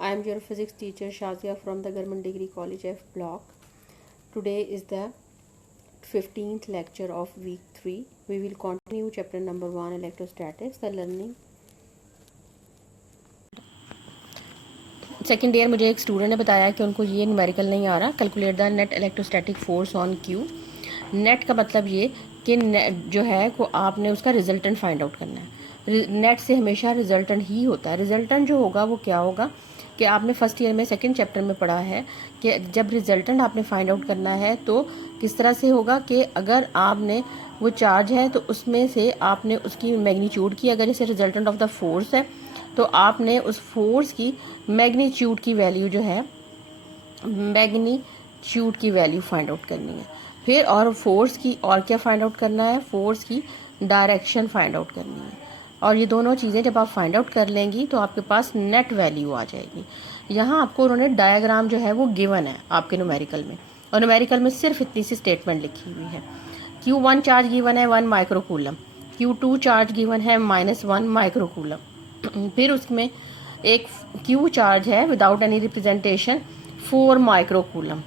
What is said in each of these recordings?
I am your physics teacher Shazia from the Government Degree College F Block. Today is the 15th lecture of week 3. We will continue chapter number 1 electrostatics, the learning. Second year मुझे एक student ने बताया कि उनको ये numerical नहीं आ रहा, calculate the net electrostatic force on Q. Net का मतलब ये कि जो है को आपने उसका रिजल्टेंट फाइंड आउट करना है। नेट से हमेशा रिजल्टेंट ही होता है। रिजल्टेंट जो होगा वो क्या होगा कि आपने फर्स्ट ईयर में सेकंड चैप्टर में पढ़ा है कि जब रिजल्टेंट आपने फाइंड आउट करना है तो किस तरह से होगा कि अगर आपने वो चार्ज है तो उसमें से आपने उसकी मैग्नीट्यूड की, अगर जैसे रिजल्टेंट ऑफ द फोर्स है तो आपने उस फोर्स की मैग्नीट्यूड की वैल्यू जो है मैग्नीट्यूड की वैल्यू फाइंड आउट करनी है। फिर और फोर्स की और क्या फाइंड आउट करना है, फोर्स की डायरेक्शन फाइंड आउट करनी है। और ये दोनों चीज़ें जब आप फाइंड आउट कर लेंगी तो आपके पास नेट वैल्यू आ जाएगी। यहाँ आपको उन्होंने डायग्राम जो है वो गिवन है आपके न्यूमेरिकल में, और न्यूमेरिकल में सिर्फ इतनी सी स्टेटमेंट लिखी हुई है। Q1 चार्ज गिवन है 1 माइक्रोकूलम, Q2 चार्ज गिवन है -1 माइक्रोकूलम, फिर उसमें एक Q चार्ज है विदाउट एनी रिप्रेजेंटेशन 4 माइक्रोकूलम,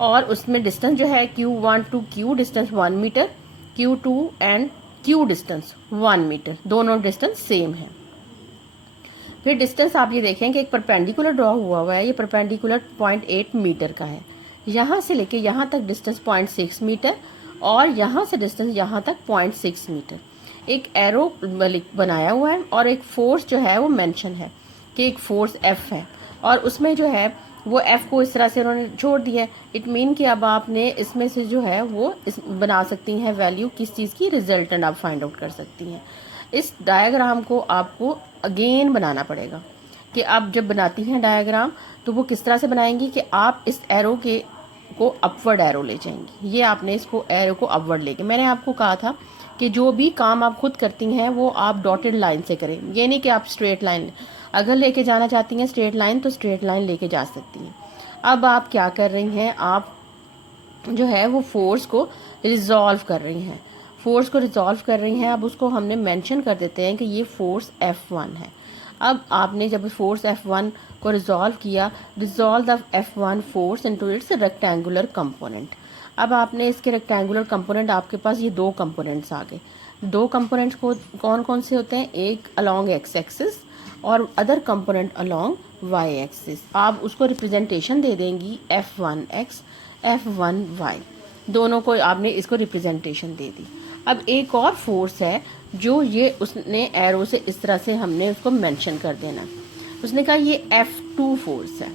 और उसमें डिस्टेंस जो है Q1 to Q distance 1 metre, Q2 and Q distance 1 metre, दोनों डिस्टेंस सेम है। फिर डिस्टेंस आप ये देखें कि एक परपेंडिकुलर ड्रॉ हुआ है, ये परपेंडिकुलर 0.8 मीटर का है। यहाँ से लेके यहाँ तक डिस्टेंस 0.6 मीटर, और यहाँ से डिस्टेंस यहाँ तक 0.6 मीटर। एक एरो बनाया हुआ है और एक फोर्स जो है वो मेंशन है कि एक फोर्स F है, और उसमें जो है वो F को इस तरह से उन्होंने छोड़ दिया है। इट मीन कि अब आपने इसमें से जो है वो बना सकती हैं वैल्यू किस चीज़ की, रिजल्टेंट आप फाइंड आउट कर सकती हैं। इस डायग्राम को आपको अगेन बनाना पड़ेगा कि आप जब बनाती हैं डायग्राम तो वो किस तरह से बनाएंगी कि आप इस एरो के को अपवर्ड एरो ले जाएंगी। ये आपने इसको एरो को अपवर्ड लेके, मैंने आपको कहा था कि जो भी काम आप खुद करती हैं वो आप डॉटेड लाइन से करें, ये नहीं कि आप स्ट्रेट लाइन अगर लेके जाना चाहती हैं स्ट्रेट लाइन तो स्ट्रेट लाइन लेके जा सकती हैं। अब आप क्या कर रही हैं, आप जो है वो फोर्स को रिजॉल्व कर रही हैं, फोर्स को रिजॉल्व कर रही हैं। अब उसको हमने मेंशन कर देते हैं कि ये फोर्स F1 है। अब आपने जब फोर्स F1 को रिजॉल्व किया, resolve the F1 force into its rectangular component. अब आपने इसके रेक्टेंगुलर कंपोनेंट, आपके पास ये दो कंपोनेंट्स आ गए। दो कंपोनेंट्स को कौन कौन से होते हैं, एक अलोंग एक्स एक्सिस और other component along Y axis. आप उसको रिप्रेजेंटेशन दे देंगी F1x F1y, दोनों को आपने इसको रिप्रेजेंटेशन दे दी। अब एक और फोर्स है जो ये उसने एरो से इस तरह से हमने उसको मेंशन कर देना। उसने कहा ये F2 फोर्स है।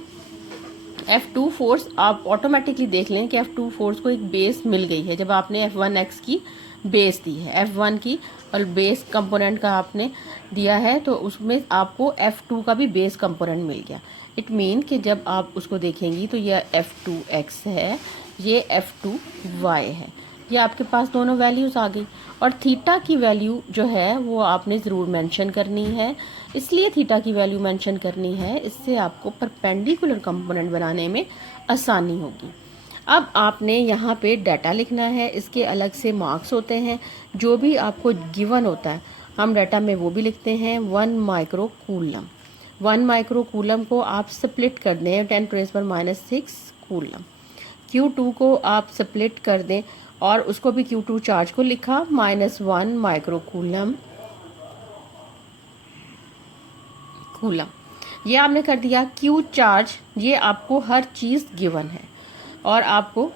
F2 फोर्स आप ऑटोमेटिकली देख लें कि F2 फोर्स को एक बेस मिल गई है जब आपने F1x की बेस दी है, F1 की और बेस कंपोनेंट का आपने दिया है तो उसमें आपको F2 का भी बेस कंपोनेंट मिल गया। इट मीन कि जब आप उसको देखेंगी तो ये F2x है, ये F2y है, ये आपके पास दोनों वैल्यूज़ आ गई। और थीटा की वैल्यू जो है वो आपने ज़रूर मेंशन करनी है, इसलिए थीटा की वैल्यू मेंशन करनी है, इससे आपको परपेंडिकुलर कंपोनेंट बनाने में आसानी होगी। अब आपने यहाँ पे डाटा लिखना है, इसके अलग से मार्क्स होते हैं। जो भी आपको गिवन होता है हम डाटा में वो भी लिखते हैं। 1 माइक्रोकूलम, 1 माइक्रोकूलम को आप स्प्लिट कर दें 10⁻⁻6 कूलम। Q2 को आप स्प्लिट कर दें और उसको भी Q2 चार्ज को लिखा -1 माइक्रोकूलम कूलम। ये आपने कर दिया। Q चार्ज, ये आपको हर चीज़ गिवन है और आपको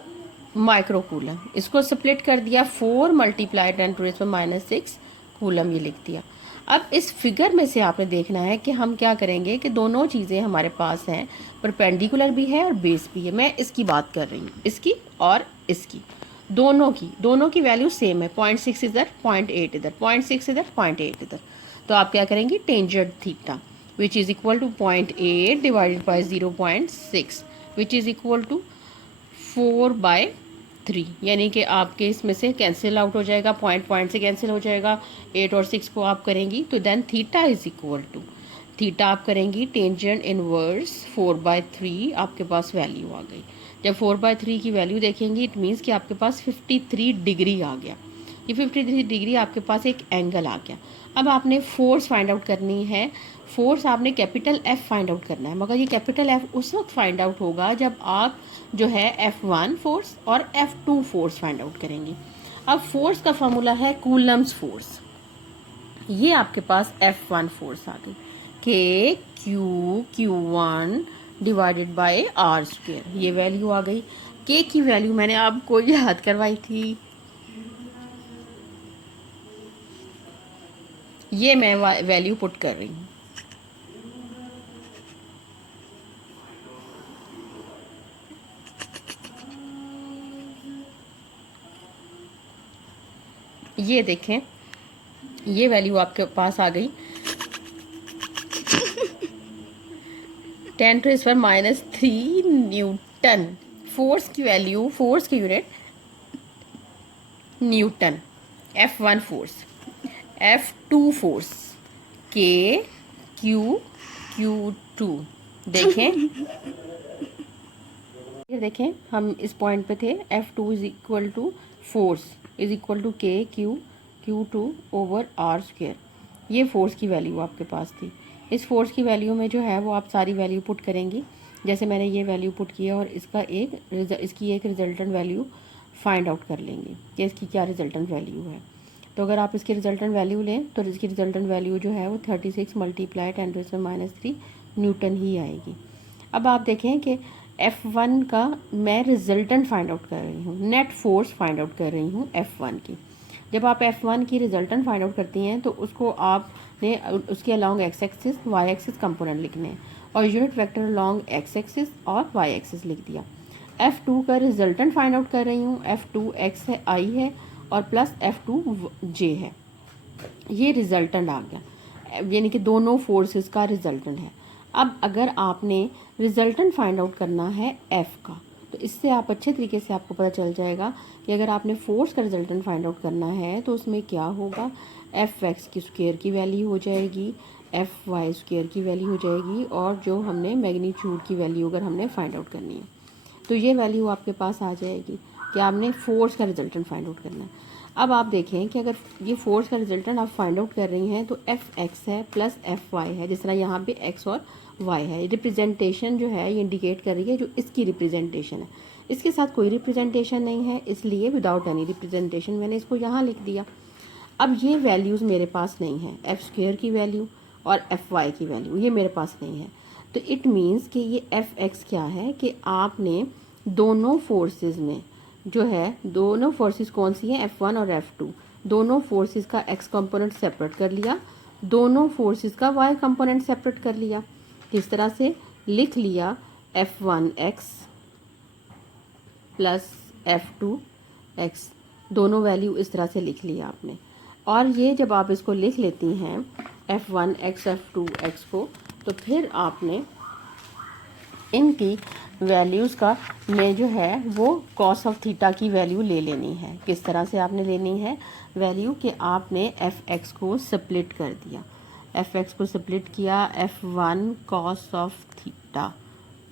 माइक्रोकूलम, इसको स्प्लिट कर दिया 4 × 10⁻⁻6 कूलम, ये लिख दिया। अब इस फिगर में से आपने देखना है कि हम क्या करेंगे कि दोनों चीज़ें हमारे पास हैं, परपेंडिकुलर भी है और बेस भी है। मैं इसकी बात कर रही हूँ, इसकी और इसकी, दोनों की वैल्यू सेम है। 0.6 इधर, 0.8 इधर, 0.6 इधर, 0.8 इधर। तो आप क्या करेंगी, tangent theta which is equal to 0.8 divided by 0.6 which is equal to 4/3, यानी कि आपके इसमें से कैंसिल आउट हो जाएगा, पॉइंट से कैंसिल हो जाएगा। 8 और 6 को आप करेंगी तो then theta is equal to, theta आप करेंगी टेंजेंट इनवर्स 4/3, आपके पास वैल्यू आ गई। जब 4/3 की वैल्यू देखेंगी इट मीन्स कि आपके पास 53 डिग्री आ गया। ये 53 डिग्री आपके पास एक एंगल आ गया। अब आपने फोर्स फाइंड आउट करनी है। फोर्स आपने कैपिटल एफ फाइंड आउट करना है, मगर ये कैपिटल एफ उस वक्त फाइंड आउट होगा जब आप जो है F1 फोर्स और F2 फोर्स फाइंड आउट करेंगे। अब फोर्स का फॉर्मूला है कूलम्स फोर्स। ये आपके पास F1 फोर्स आ गई, K Q1 divided by R square, ये वैल्यू आ गई। के की वैल्यू मैंने आपको याद करवाई थी, ये मैं वैल्यू पुट कर रही हूँ। ये देखें, ये वैल्यू आपके पास आ गई 10⁻³ न्यूटन। फोर्स की वैल्यू, फोर्स की unit Newton. F1 force, F2 force के Q2। देखें, ये देखें, हम इस पॉइंट पे थे। F2 is equal to force is equal to K Q2 over R square. ये फोर्स की वैल्यू आपके पास थी। इस फोर्स की वैल्यू में जो है वो आप सारी वैल्यू पुट करेंगी, जैसे मैंने ये वैल्यू पुट की है, और इसकी एक रिजल्टेंट वैल्यू फाइंड आउट कर लेंगे कि इसकी क्या रिजल्टेंट वैल्यू है। तो अगर आप इसकी रिजल्टेंट वैल्यू लें तो इसकी रिजल्टेंट वैल्यू जो है वो 36 मल्टीप्लाई 10⁻³ न्यूटन ही आएगी। अब आप देखें कि F1 का मैं रिजल्टेंट फाइंड आउट कर रही हूँ, नेट फोर्स फाइंड आउट कर रही हूँ F1 की। जब आप F1 की रिजल्टेंट फाइंड आउट करती हैं तो उसको आपने उसके along X axis Y axis component लिखने हैं, और unit vector along X axis और वाई एक्सिस लिख दिया। F2 का रिजल्टेंट फाइंड आउट कर रही हूँ, F2 x है, I है, और प्लस F2 j है। ये रिजल्टेंट आ गया, यानी कि दोनों फोर्सेस का रिजल्टेंट है। अब अगर आपने रिजल्टेंट फाइंड आउट करना है F का, तो इससे आप अच्छे तरीके से आपको पता चल जाएगा कि अगर आपने फोर्स का रिजल्टेंट फाइंड आउट करना है तो उसमें क्या होगा। Fx की स्क्वायर की वैल्यू हो जाएगी, Fy स्क्वायर की वैल्यू हो जाएगी, और जो हमने मैग्नीट्यूड की वैल्यू अगर हमने फाइंड आउट करनी है तो ये वैल्यू आपके पास आ जाएगी कि आपने फोर्स का रिजल्टेंट फाइंड आउट करना है। अब आप देखें कि अगर ये फोर्स का रिजल्टेंट आप फाइंड आउट कर रही हैं तो Fx है प्लस Fy है, जिस तरह यहाँ पे x और y है। रिप्रेजेंटेशन जो है ये इंडिकेट कर रही है जो इसकी रिप्रेजेंटेशन है, इसके साथ कोई रिप्रेजेंटेशन नहीं है, इसलिए विदाउट एनी रिप्रेजेंटेशन मैंने इसको यहाँ लिख दिया। अब ये वैल्यूज़ मेरे पास नहीं है, एफ स्क्वेयर की वैल्यू और Fy की वैल्यू ये मेरे पास नहीं है। तो इट मीन्स कि ये Fx क्या है कि आपने दोनों फोर्सेस में जो है, दोनों फोर्सेस कौन सी हैं, F1 और F2, दोनों फोर्सेस का x कंपोनेंट सेपरेट कर लिया, दोनों फोर्सेस का y कंपोनेंट सेपरेट कर लिया। किस तरह से लिख लिया, F1x प्लस F2x, दोनों वैल्यू इस तरह से लिख लिया आपने। और ये जब आप इसको लिख लेती हैं F1x F2x को, तो फिर आपने इनकी वैल्यूज़ का में जो है वो कॉस ऑफ थीटा की वैल्यू ले लेनी है। किस तरह से आपने लेनी है वैल्यू कि आपने Fx को स्प्लिट कर दिया, Fx को स्प्लिट किया, F1 cos of theta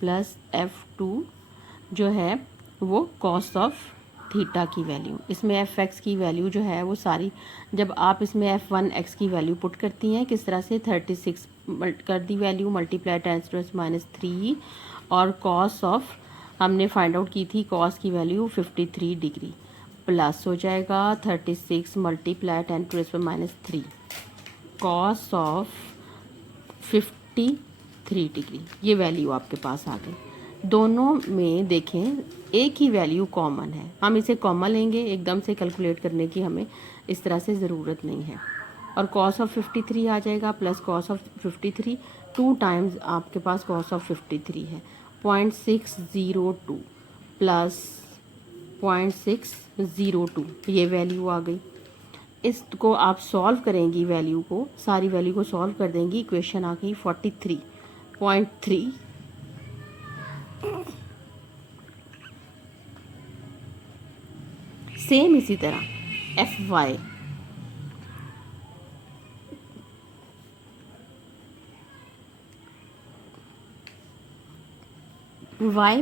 plus F2 जो है वो कॉस ऑफ थीटा की वैल्यू। इसमें Fx की वैल्यू जो है वो सारी, जब आप इसमें F1x की वैल्यू पुट करती हैं किस तरह से 36 कर दी वैल्यू मल्टीप्लाई 10⁻³ और कॉस ऑफ हमने फाइंड आउट की थी, कॉस की वैल्यू 53 डिग्री प्लस हो जाएगा 36 मल्टीप्लाई 10⁻³ कॉस ऑफ 53 डिग्री। ये वैल्यू आपके पास आ गई। दोनों में देखें एक ही वैल्यू कॉमन है, हम इसे कॉमन लेंगे, एकदम से कैलकुलेट करने की हमें इस तरह से ज़रूरत नहीं है। और कॉस ऑफ 53 आ जाएगा प्लस कॉस ऑफ 53, 2 टाइम्स आपके पास कॉस ऑफ 53 है, 0.602 प्लस 0.602, ये वैल्यू आ गई। इसको आप सॉल्व करेंगी, वैल्यू को, सारी वैल्यू को सॉल्व कर देंगी, इक्वेशन आ गई 43.3। सेम इसी तरह Fy y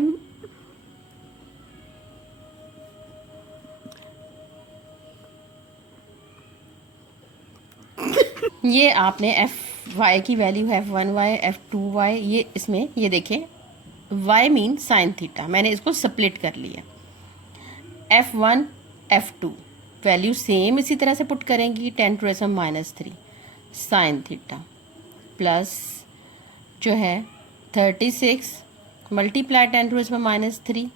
ये आपने एफ वाई की वैल्यू है F1y F2y, ये इसमें ये देखें y मीन साइन थीटा, मैंने इसको स्प्लिट कर लिया। F1 F2 वैल्यू सेम इसी तरह से पुट करेंगी, 10⁻³ साइन थीटा प्लस जो है 36 मल्टीप्लाई 10⁻³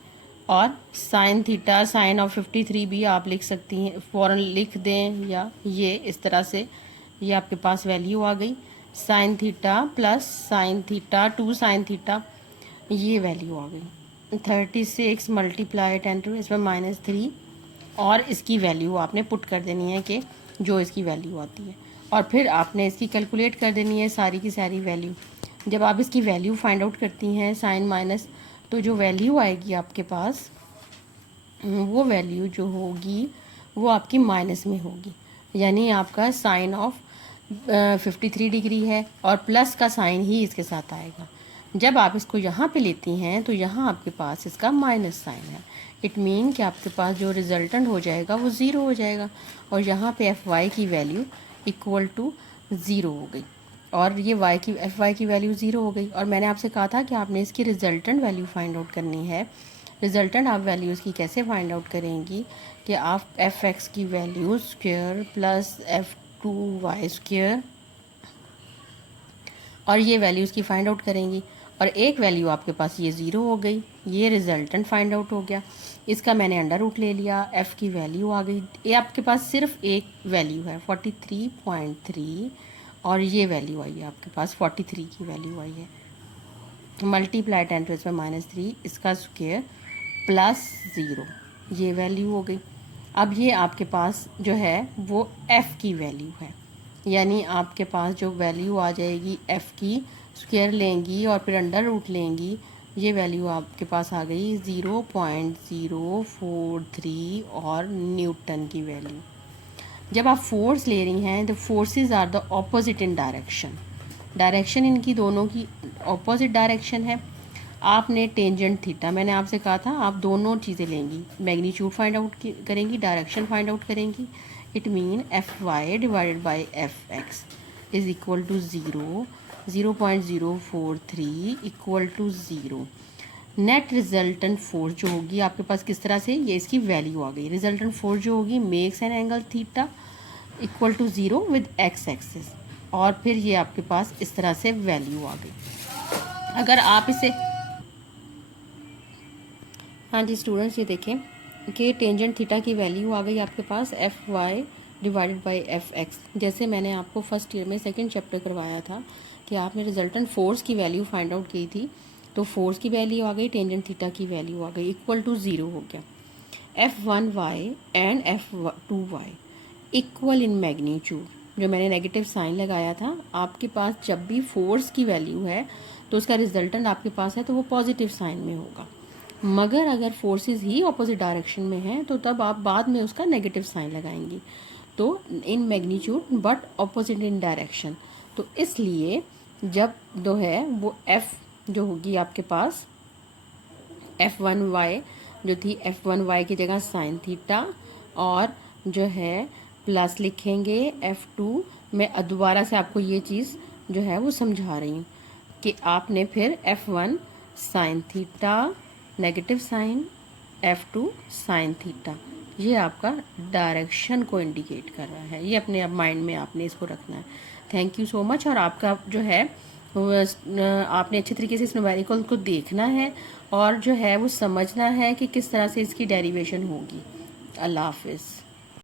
और साइन थीटा, साइन ऑफ 53 भी आप लिख सकती हैं, फ़ौरन लिख दें, या ये इस तरह से ये आपके पास वैल्यू आ गई। Sine theta plus sine theta 2 sign theta, ये वैल्यू आ गई 36 मल्टीप्लाई 10⁻³ और इसकी वैल्यू आपने पुट कर देनी है कि जो इसकी वैल्यू आती है, और फिर आपने इसकी कैलकुलेट कर देनी है सारी की सारी वैल्यू। जब आप इसकी वैल्यू फाइंड आउट करती हैं साइन माइनस, तो जो वैल्यू आएगी आपके पास, वो वैल्यू जो होगी वो आपकी माइनस में होगी, यानी आपका साइन ऑफ 53 डिग्री है और प्लस का साइन ही इसके साथ आएगा। जब आप इसको यहाँ पे लेती हैं तो यहाँ आपके पास इसका माइनस साइन है। इट मीन कि आपके पास जो रिजल्टेंट हो जाएगा वो ज़ीरो हो जाएगा, और यहाँ पे Fy की वैल्यू इक्वल टू ज़ीरो हो गई, और ये Fy की वैल्यू ज़ीरो हो गई। और मैंने आपसे कहा था कि आपने इसकी रिजल्टेंट वैल्यू फाइंड आउट करनी है। रिजल्टेंट आप वैल्यू इसकी कैसे फाइंड आउट करेंगी कि आप Fx की वैल्यू स्क्वायर प्लस F2y² और ये वैल्यू इसकी फाइंड आउट करेंगी, और एक वैल्यू आपके पास ये ज़ीरो हो गई, ये रिजल्टेंट फाइंड आउट हो गया। इसका मैंने अंडर रूट ले लिया, f की वैल्यू आ गई। ये आपके पास सिर्फ एक वैल्यू है 43.3, और ये वैल्यू आई है आपके पास 43 की वैल्यू आई है, मल्टीप्लाई 10⁻³ इसका स्क्वायर प्लस ज़ीरो, ये वैल्यू हो गई। अब ये आपके पास जो है वो f की वैल्यू है, यानी आपके पास जो वैल्यू आ जाएगी f की स्क्वायर लेंगी और फिर अंडर रूट लेंगी, ये वैल्यू आपके पास आ गई 0.043 और न्यूटन की वैल्यू। जब आप फोर्स ले रही हैं, the forces are the opposite in direction, direction इनकी दोनों की ऑपोजिट डायरेक्शन है। आपने टेंजेंट थीटा, मैंने आपसे कहा था आप दोनों चीज़ें लेंगी, मैग्नीट्यूड फाइंड आउट करेंगी, डायरेक्शन फाइंड आउट करेंगी। It mean Fy divided by Fx is equal to 0.043 equal to 0। Net resultant force जो होगी आपके पास किस तरह से, ये इसकी वैल्यू आ गई। रिजल्टेंट फोर्स जो होगी makes an angle theta equal to 0 with x axis, और फिर ये आपके पास इस तरह से वैल्यू आ गई। अगर आप इसे, हाँ जी स्टूडेंट्स, ये देखें कि टेंजेंट थीटा की वैल्यू आ गई आपके पास Fy डिवाइडेड बाई Fx। जैसे मैंने आपको फर्स्ट ईयर में सेकंड चैप्टर करवाया था कि आपने रिजल्टेंट फोर्स की वैल्यू फाइंड आउट की थी, तो फोर्स की वैल्यू आ गई, टेंजेंट थीटा की वैल्यू आ गई, इक्वल टू 0 हो गया। F1y and F2y equal in magnitude, जो मैंने नेगेटिव साइन लगाया था, आपके पास जब भी फोर्स की वैल्यू है तो उसका रिजल्टेंट आपके पास है तो वो पॉजिटिव साइन में होगा, मगर अगर फोर्सेस ही ऑपोजिट डायरेक्शन में हैं तो तब आप बाद में उसका नेगेटिव साइन लगाएंगी, तो in magnitude but opposite in direction. तो इसलिए जब जो है वो F जो होगी आपके पास F1y जो थी, F1y की जगह साइन थीटा, और जो है प्लस लिखेंगे F2। मैं दोबारा से आपको ये चीज़ जो है वो समझा रही हूँ कि आपने फिर F1 sine theta negative sine, F2 sine theta, ये आपका डायरेक्शन को इंडिकेट कर रहा है। ये अपने माइंड में आपने इसको रखना है। Thank you so much. और आपका जो है आपने अच्छे तरीके से इस न्यूमेरिकल को देखना है और जो है वो समझना है कि किस तरह से इसकी डेरिवेशन होगी। अल्लाह हाफिज़।